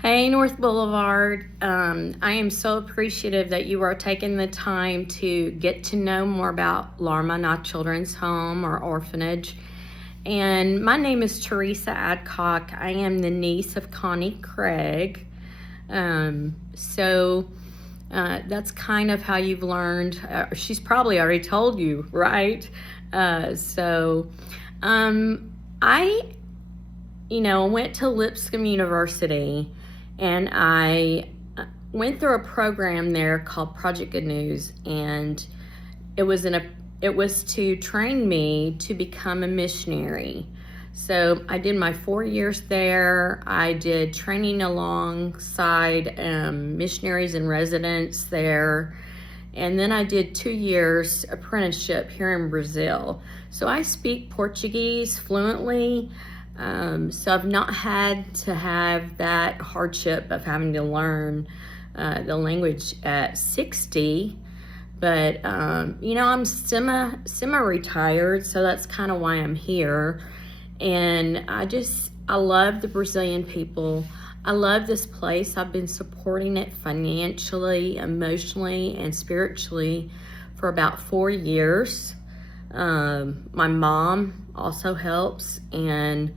Hey, North Boulevard. I am so appreciative that you are taking the time to get to know more about Larmana Children's Home or Orphanage. And my name is Teresa Adcock. I am the niece of Connie Craig. That's kind of how you've learned. She's probably already told you, right? I went to Lipscomb University, and I went through a program there called Project Good News, and it was to train me to become a missionary. So I did my 4 years there. I did training alongside missionaries and residents there. And then I did 2 years apprenticeship here in Brazil. So I speak Portuguese fluently. So I've not had to have that hardship of having to learn the language at 60. But, I'm semi-retired, so that's kind of why I'm here. And I love the Brazilian people. I love this place. I've been supporting it financially, emotionally, and spiritually for about 4 years. My mom also helps, and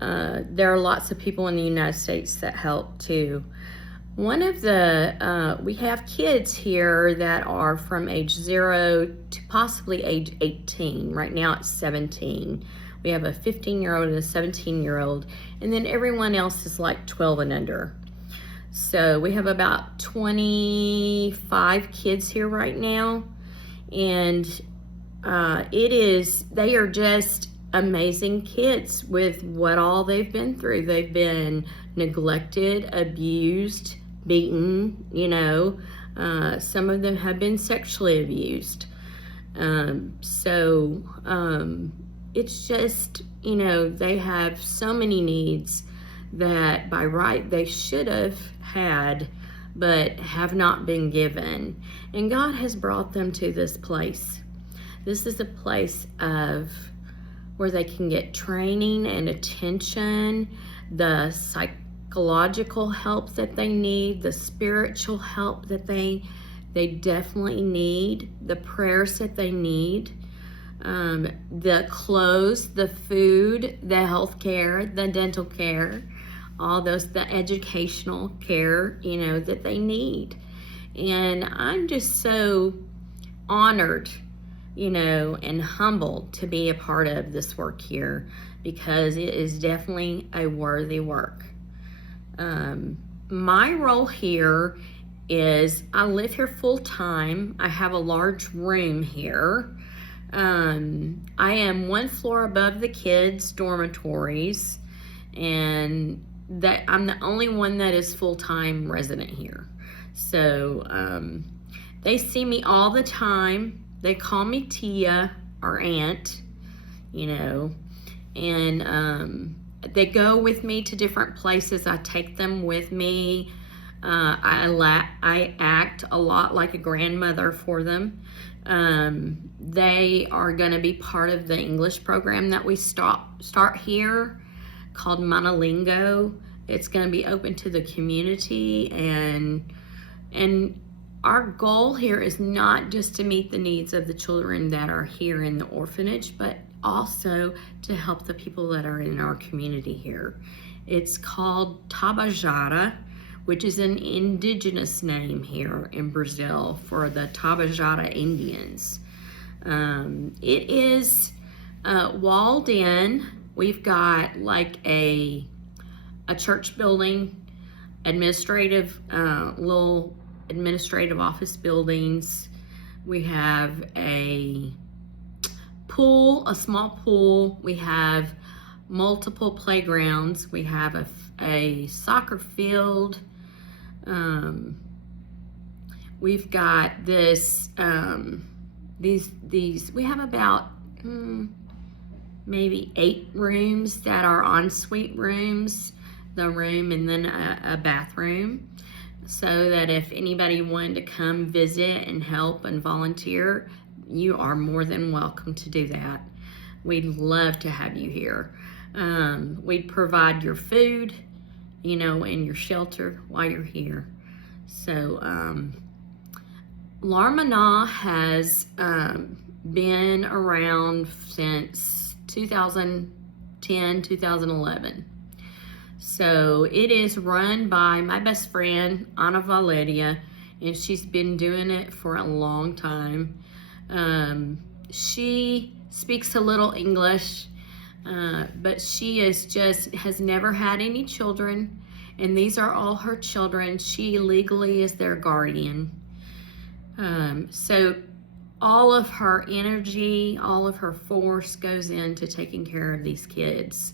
there are lots of people in the United States that help too. We have kids here that are from age 0 to possibly age 18. Right now it's 17. We have a 15-year-old and a 17-year-old, and then everyone else is like 12 and under. So we have about 25 kids here right now, and they are just amazing kids with what all they've been through. They've been neglected, abused, beaten, some of them have been sexually abused. It's just, they have so many needs that by right they should have had, but have not been given. And God has brought them to this place. This is a place where they can get training and attention, the psychological help that they need, the spiritual help that they definitely need, the prayers that they need, the clothes, the food, the health care, the dental care, the educational care, that they need. And I'm just so honored, and humbled to be a part of this work here, because it is definitely a worthy work. My role here is I live here full time. I have a large room here. I am 1 floor above the kids' dormitories, and that I'm the only one that is full-time resident here. So they see me all the time. They call me Tia, or Aunt, and they go with me to different places. I take them with me. I act a lot like a grandmother for them. They are going to be part of the English program that we start here called Monolingo. It's going to be open to the community, and our goal here is not just to meet the needs of the children that are here in the orphanage, but also to help the people that are in our community here. It's called Tabajara, which is an indigenous name here in Brazil for the Tabajara Indians. It is walled in. We've got like a church building, little administrative office buildings. We have a pool, a small pool. We have multiple playgrounds. We have a soccer field. We've got this, we have about maybe 8 rooms that are ensuite rooms, the room and then a bathroom, so that if anybody wanted to come visit and help and volunteer, you are more than welcome to do that. We'd love to have you here. We'd provide your food, in your shelter while you're here. So, L'Armenat has been around since 2010, 2011. So it is run by my best friend, Anna Valeria, and she's been doing it for a long time. She speaks a little English, but she has never had any children, and these are all her children. She legally is their guardian. So all of her energy, all of her force goes into taking care of these kids.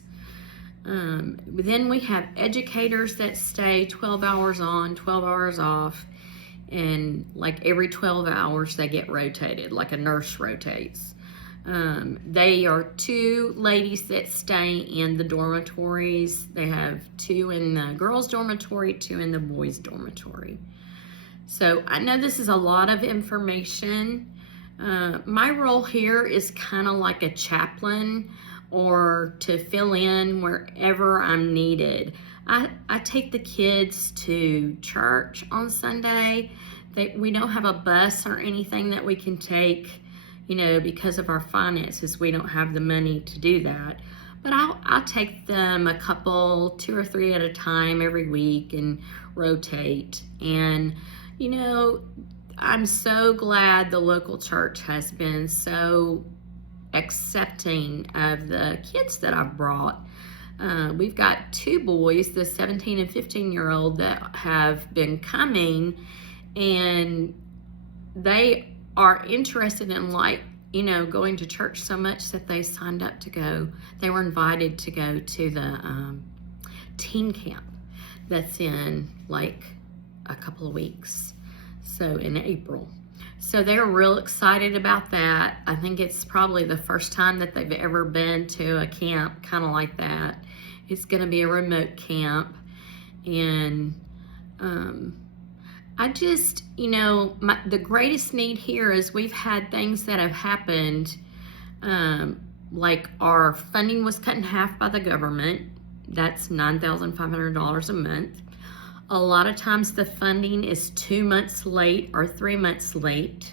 Then we have educators that stay 12 hours on, 12 hours off, and like every 12 hours they get rotated, like a nurse rotates. They are 2 ladies that stay in the dormitories. They have 2 in the girls' dormitory, 2 in the boys' dormitory. So I know this is a lot of information. My role here is kind of like a chaplain, or to fill in wherever I'm needed. I take the kids to church on Sunday. We don't have a bus or anything that we can take, because of our finances. We don't have the money to do that. But I'll take them a couple, 2 or 3 at a time every week and rotate. And, I'm so glad the local church has been so accepting of the kids that I've brought. We've got 2 boys, the 17 and 15-year-old, that have been coming, and they are interested in going to church so much that they signed up to go. They were invited to go to the teen camp that's in like a couple of weeks, so in April. So they're real excited about that. I think it's probably the first time that they've ever been to a camp kind of like that. It's going to be a remote camp. And I just, the greatest need here is we've had things that have happened, like our funding was cut in half by the government. That's $9,500 a month. A lot of times the funding is 2 months late or 3 months late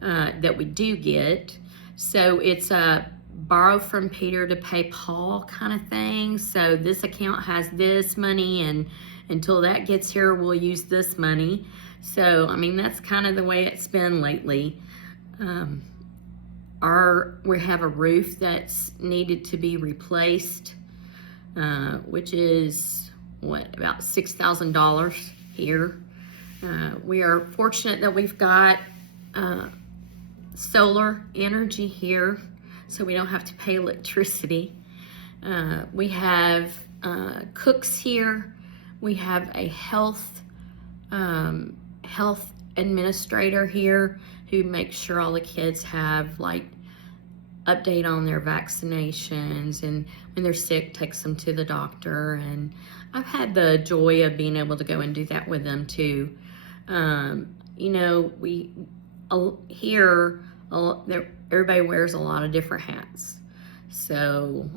that we do get. So it's a borrow from Peter to pay Paul kind of thing. So this account has this money, and until that gets here, we'll use this money. So, that's kind of the way it's been lately. We have a roof that's needed to be replaced, which is about $6,000 here. We are fortunate that we've got solar energy here, so we don't have to pay electricity. We have cooks here. We have a health administrator here who makes sure all the kids have update on their vaccinations, and when they're sick, takes them to the doctor. And I've had the joy of being able to go and do that with them too. Everybody wears a lot of different hats. So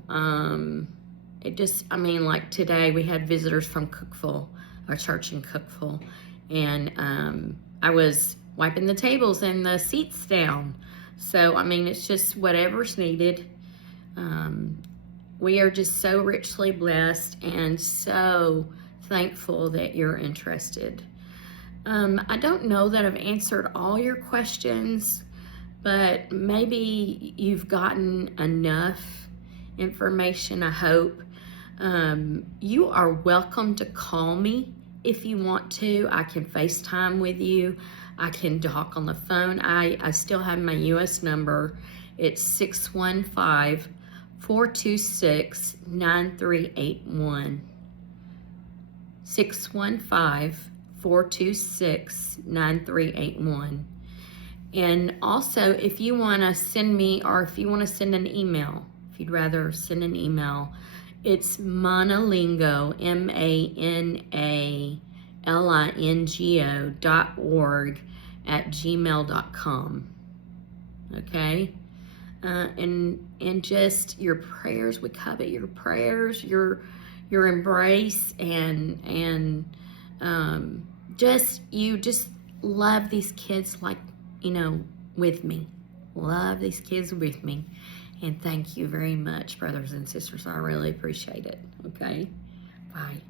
like today we had visitors from Cookeville, our church in Cookeville, and I was wiping the tables and the seats down. So, it's just whatever's needed. We are just so richly blessed and so thankful that you're interested. I don't know that I've answered all your questions, but maybe you've gotten enough information, I hope. You are welcome to call me if you want to. I can FaceTime with you. I can talk on the phone. I still have my U.S. number. It's 615-426-9381. 615-426-9381. And also, if you want to send me, or if you want to send an email, if you'd rather send an email, it's Manalingo, MANALINGO.org @gmail.com. Okay? And just your prayers, we covet your prayers, your your embrace, and you just love these kids like, with me. Love these kids with me. And thank you very much, brothers and sisters. I really appreciate it. Okay? Bye.